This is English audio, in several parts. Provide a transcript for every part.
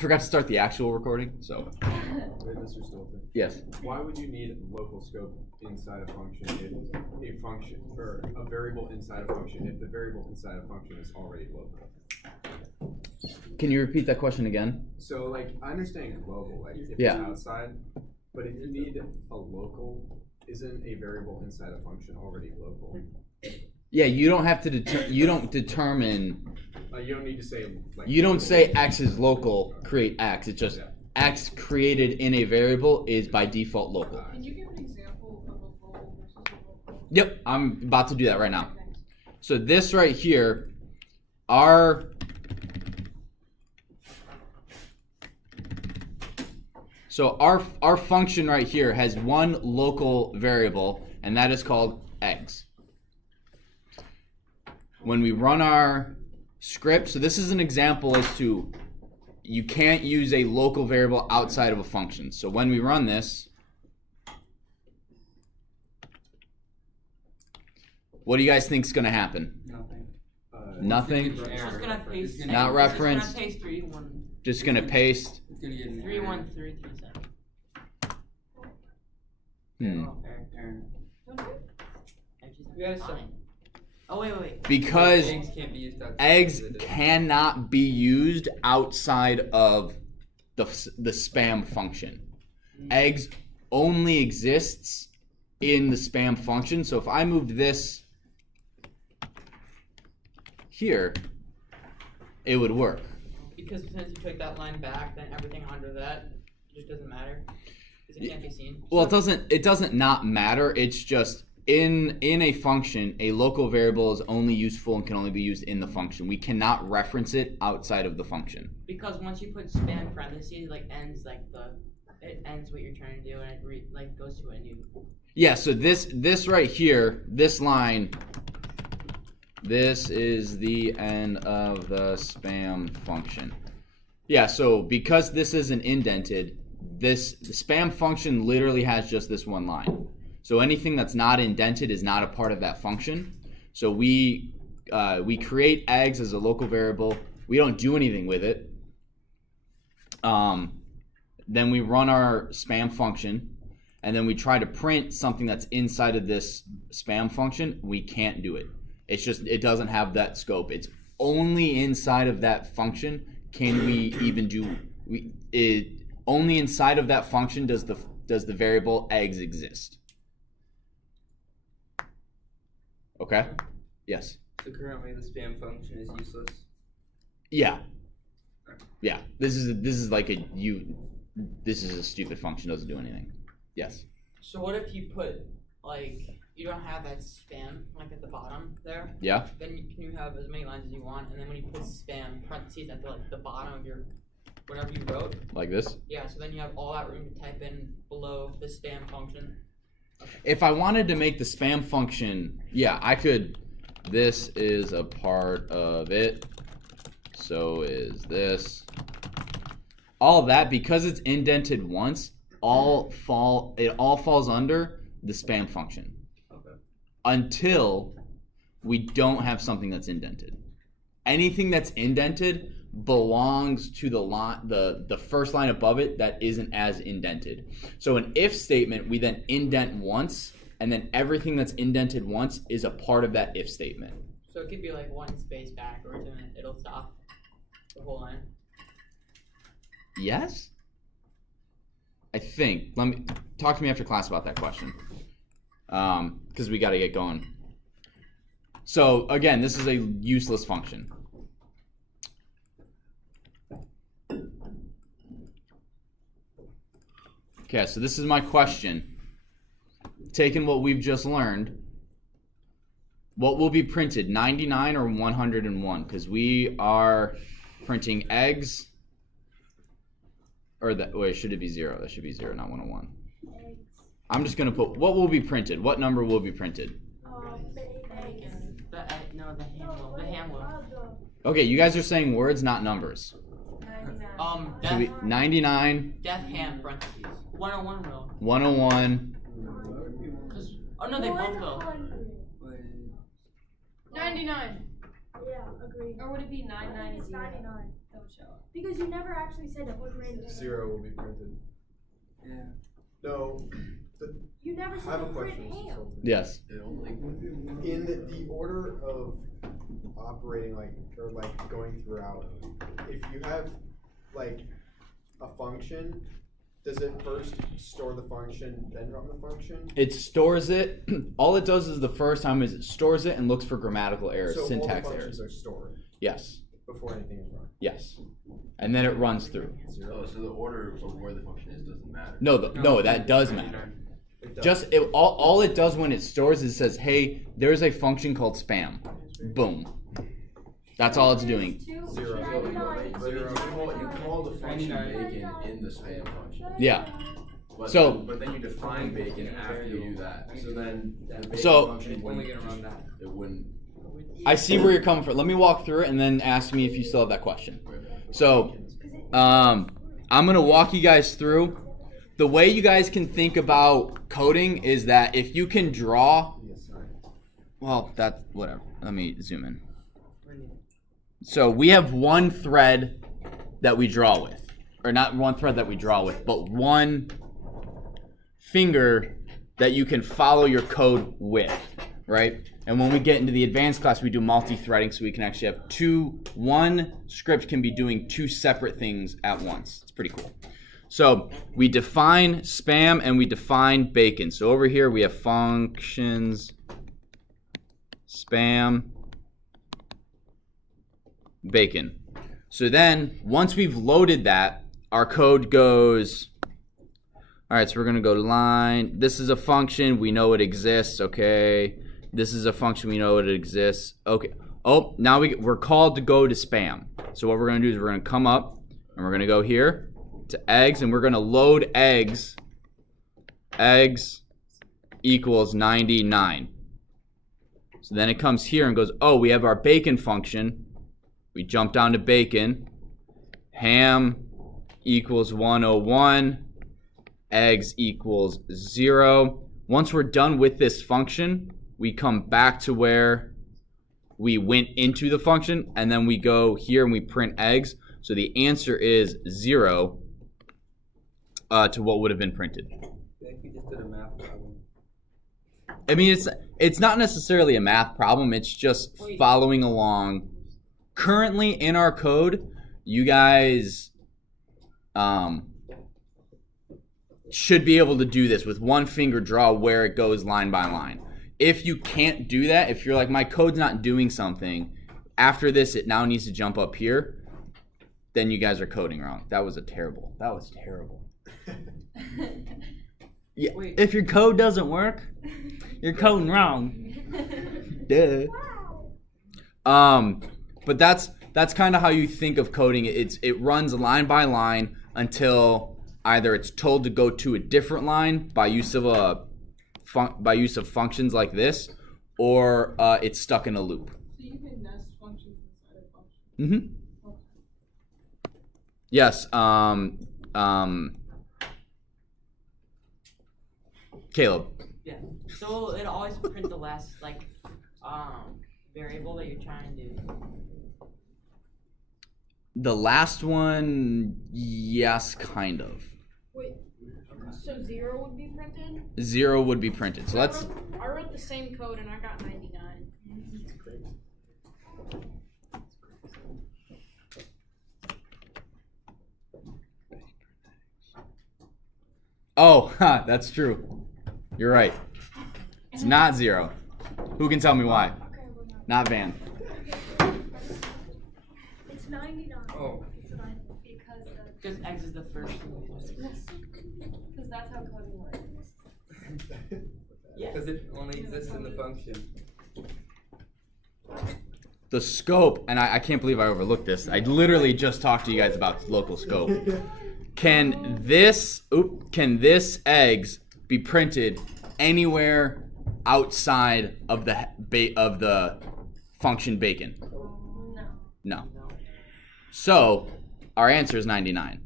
forgot to start the actual recording, so. Wait, Mr. Stolten. Yes. Why would you need local scope inside a function if a function, or a variable inside a function, if the variable inside a function is already local? Can you repeat that question again? So, like, I understand global, like, if Yeah. it's outside, but if you need a local, isn't a variable inside a function already local? Yeah, you don't have to you don't determine. You don't need to say, like. You don't say X is local, create X. It's just X created in a variable is by default local. Can you give an example of a global versus a local? Yep, I'm about to do that right now. So this right here, our function right here has one local variable, and that is called eggs. When we run our script, so this is an example as to you can't use a local variable outside of a function. So when we run this, what do you guys think is going to happen? Nothing. Nothing? It's just gonna paste. Not referenced. It's gonna paste 3, 1. Just going to paste. It's gonna get an 3, error. 1, 3, 3, 7. Oh, error. You gotta sign. Oh wait. Because Eggs can't be used outside eggs of the- cannot be used outside of the spam function. Eggs only exists in the spam function. So if I moved this here, it would work. Because since you took that line back, then everything under that just doesn't matter. Because it can't be seen. Well, it doesn't not matter. It's just in a function, a local variable is only useful and can only be used in the function. We cannot reference it outside of the function. Because once you put spam parentheses, it ends what you're trying to do, and it goes to a new. Yeah. So this right here, this line, this is the end of the spam function. Yeah. So because this isn't indented, the spam function literally has just this one line. So anything that's not indented is not a part of that function. So we create eggs as a local variable. We don't do anything with it. Then we run our spam function, and then we try to print something that's inside of this spam function. We can't do it. It's just it doesn't have that scope. It's only inside of that function can we even do only inside of that function does the variable eggs exist. Okay? Yes. So currently the spam function is useless. Yeah. Yeah. This is like this is a stupid function, doesn't do anything. Yes. So what if you put you don't have that spam at the bottom there? Yeah. Then can you have as many lines as you want, and then when you put spam parentheses at the bottom of your whatever you wrote. Like this? Yeah. So then you have all that room to type in below the spam function. If I wanted to make the spam function, yeah, I could. This is a part of it. So is this. All that, because it's indented once, it all falls under the spam function. Okay. Until we don't have something that's indented. Anything that's indented belongs to the first line above it that isn't as indented. So an if statement, we then indent once, and then everything that's indented once is a part of that if statement. So it could be one space backwards, and then it'll stop the whole line. Yes? I think. Talk to me after class about that question. Because we got to get going. So again, this is a useless function. Okay, so this is my question. Taking what we've just learned, what will be printed, 99 or 101? Because we are printing eggs. Or wait, should it be 0? That should be 0, not 101. Eggs. I'm just going to put, what will be printed? What number will be printed? Eggs. The ham will. Okay, you guys are saying words, not numbers. 99. Should we, 99, Death ham parentheses. 101 will. 101. No, they both will. 100. 99. Yeah, agreed. Or would it be 990? It's 99. don't show up. Because you never actually said it would print. 0 will be printed. Yeah. No. You never I said have a it would print question. Mr. ham. Sultan. Yes. In the order of operating, going throughout, if you have like a function, does it first store the function, then run the function? It stores it. All it does is the first time is it stores it and looks for grammatical errors, So syntax all the errors. functions are stored Yes. before anything is run. Yes. And then it runs through. Oh, so the order of where the function is doesn't matter. No, that does matter. It does. Just all it does when it stores is it says, "Hey, there's a function called spam." Boom. That's all it's doing. 0. But you call the function bacon in the spam function. Yeah. But So- then you define bacon after you do that. So then the bacon So- function It's only wouldn't, gonna run that. it wouldn't. I see where you're coming from. Let me walk through it and then ask me if you still have that question. So, I'm gonna walk you guys through. The way you guys can think about coding is that if you can draw, well, that whatever. Let me zoom in. So we have one thread that we draw with, or not one thread that we draw with, but one finger that you can follow your code with, right? And when we get into the advanced class, we do multi-threading, so we can actually have one script can be doing two separate things at once. It's pretty cool. So we define spam and we define bacon. So over here we have functions, spam, bacon. So then once we've loaded that, our code goes, all right, so we're gonna go to line. This is a function, we know it exists, okay. This is a function, we know it exists, okay. Oh, now we're called to go to spam. So what we're gonna do is we're gonna come up and we're gonna go here to eggs, and we're gonna load eggs. Eggs equals 99. So then it comes here and goes, oh, we have our bacon function. We jump down to bacon. Ham equals 101. Eggs equals 0. Once we're done with this function, we come back to where we went into the function, and then we go here and we print eggs. So the answer is 0 to what would have been printed. Like we just did a math problem. I mean, it's not necessarily a math problem. It's just following along. Currently in our code, you guys should be able to do this with one finger, draw where it goes line by line. If you can't do that, if you're like, my code's not doing something, after this it now needs to jump up here, then you guys are coding wrong. That was terrible. Yeah, Wait. if your code doesn't work, you're coding wrong. Duh. But that's kind of how you think of coding. It runs line by line until either it's told to go to a different line by use of functions like this, or it's stuck in a loop. So you can nest functions inside a function. Mm-hmm. Okay. Yes. Caleb. Yeah. So it'll always print the last variable that you're trying to do. The last one, yes, kind of. Wait, so 0 would be printed? 0 would be printed. So let's. I wrote the same code and I got 99. Oh, that's true. You're right. It's not 0. Who can tell me why? Okay, we're not. Not Van. It's 99. Oh. Because X is the first one. Because that's how coding works. Yeah. Because it only exists in the function. The scope, and I can't believe I overlooked this. I literally just talked to you guys about local scope. Can this eggs be printed anywhere outside of the function bacon? No. No. So our answer is 99.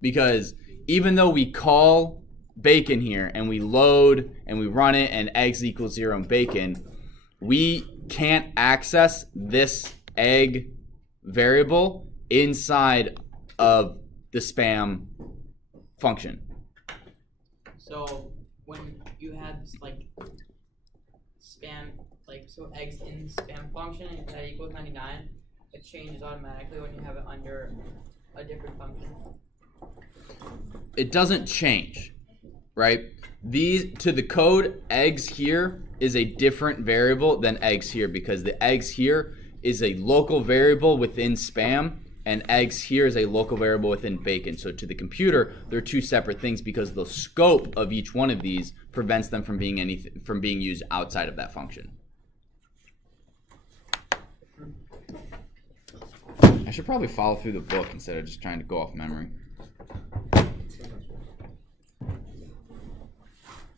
Because even though we call bacon here and we load and we run it and eggs equals 0 and bacon, we can't access this egg variable inside of the spam function. So when you had like spam, like so eggs in spam function and that equals 99, it changes automatically when you have it under a different function. It doesn't change, right? These to the code, eggs here is a different variable than eggs here because the eggs here is a local variable within spam and eggs here is a local variable within bacon. So to the computer, they're two separate things because the scope of each one of these prevents them from being used outside of that function. I should probably follow through the book instead of just trying to go off memory.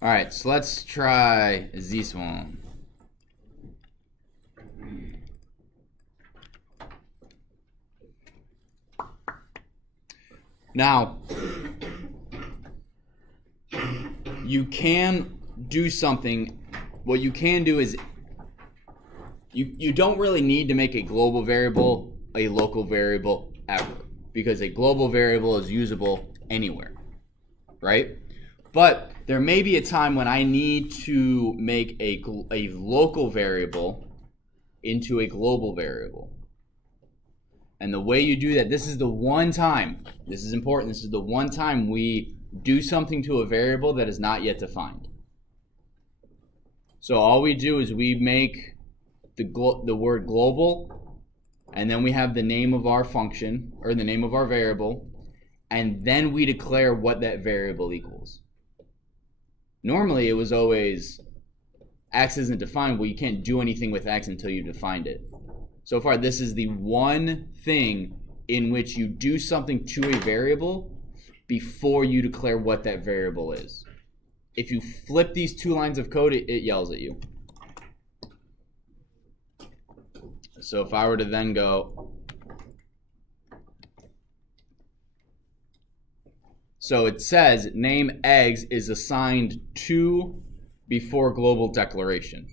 All right, so let's try this one. Now, you can do something. What you can do is you don't really need to make a global variable a local variable ever because a global variable is usable anywhere, right? But there may be a time when I need to make a local variable into a global variable. And the way you do that, this is the one time, this is important, this is the one time we do something to a variable that is not yet defined. So all we do is we make the word global, and then we have the name of our function, or the name of our variable, and then we declare what that variable equals. Normally it was always x isn't defined, well you can't do anything with x until you defined it. So far this is the one thing in which you do something to a variable before you declare what that variable is. If you flip these two lines of code, it yells at you. So if I were to then go, so it says name eggs is assigned to before global declaration.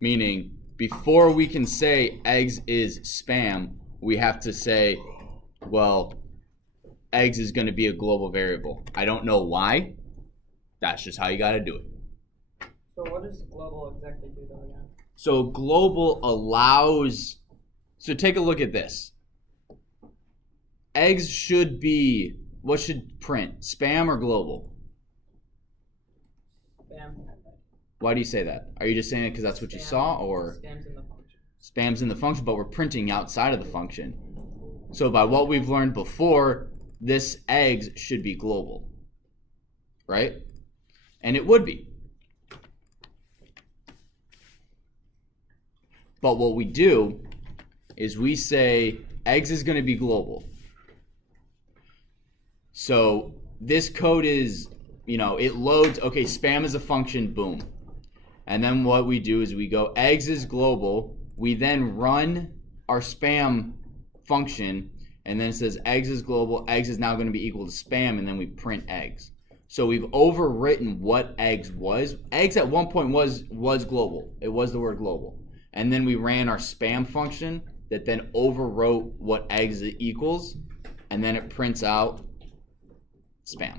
Meaning, before we can say eggs is spam, we have to say, well, eggs is going to be a global variable. I don't know why. That's just how you got to do it. So what does global exactly do though again? So global allows, so take a look at this. Eggs should be, what should print? Spam or global? Spam. Why do you say that? Are you just saying it because that's what you saw, or? Spam's in the function. Spam's in the function, but we're printing outside of the function. So by what we've learned before, this eggs should be global, right? And it would be. But what we do is we say eggs is going to be global. So this code is, it loads, okay, spam is a function, boom. And then what we do is we go eggs is global. We then run our spam function, and then it says eggs is global. Eggs is now going to be equal to spam, and then we print eggs. So we've overwritten what eggs was. Eggs at one point was global. It was the word global. And then we ran our spam function that then overwrote what eggs equals, and then it prints out spam.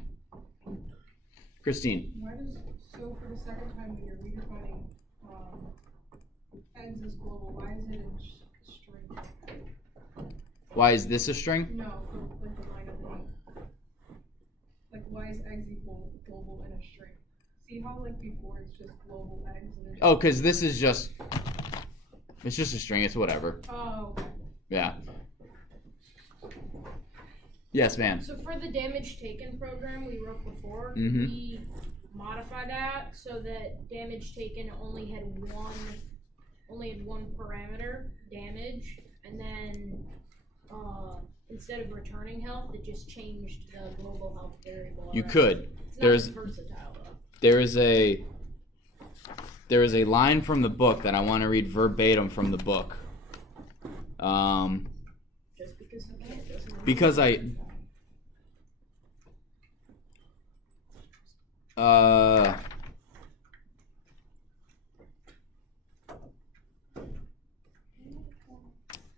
Christine. Why does, so for the second time that you're redefining eggs as global, why is it in string? Why is this a string? No, for like the line underneath. Like why is eggs equal global in a string? See how like before it's just global eggs and Oh, because this is just, it's just a string, it's whatever. Oh, okay. Yeah. Yes, ma'am. So for the damage taken program we wrote before, Mhm. we modified that so that damage taken only had one parameter, damage, and then instead of returning health, it just changed the global health variable. You already. could. It's not There's as versatile though. there is a line from the book that I want to read verbatim from the book. Just because you can't doesn't mean Because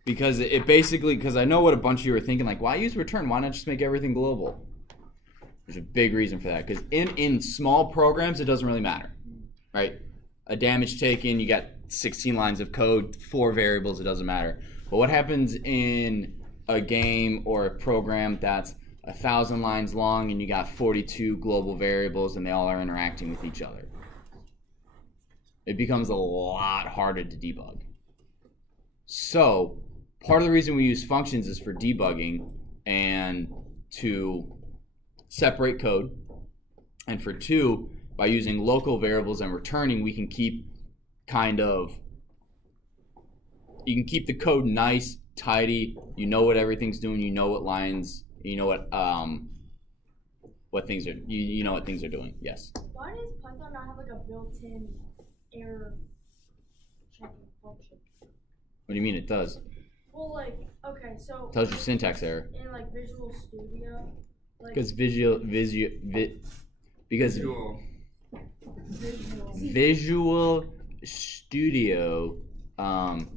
Because it basically, because I know what a bunch of you are thinking, like, why use return? Why not just make everything global? There's a big reason for that. Because in small programs, it doesn't really matter, right? A damage taken, you got 16 lines of code, 4 variables, it doesn't matter. But what happens in a game or a program that's 1,000 lines long and you got 42 global variables and they all are interacting with each other? It becomes a lot harder to debug. So part of the reason we use functions is for debugging and to separate code. And for 2, by using local variables and returning, we can keep you can keep the code nice, tidy. You know what everything's doing. You know what lines. You know what things are. You know what things are doing. Yes. Why does Python not have like a built-in error checking function? What do you mean it does? Well, like, okay, so It tells you syntax error. in like Visual Studio, like Because Visual. Visual Studio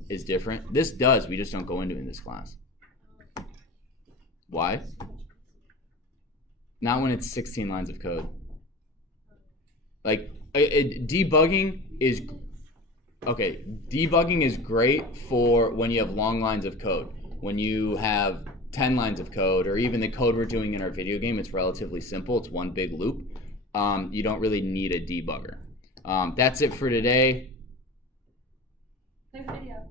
is different. This does. We just don't go into it in this class. Why? Not when it's 16 lines of code. Like debugging is okay. Debugging is great for when you have long lines of code. When you have 10 lines of code, or even the code we're doing in our video game, it's relatively simple. It's one big loop. You don't really need a debugger. That's it for today. Next video.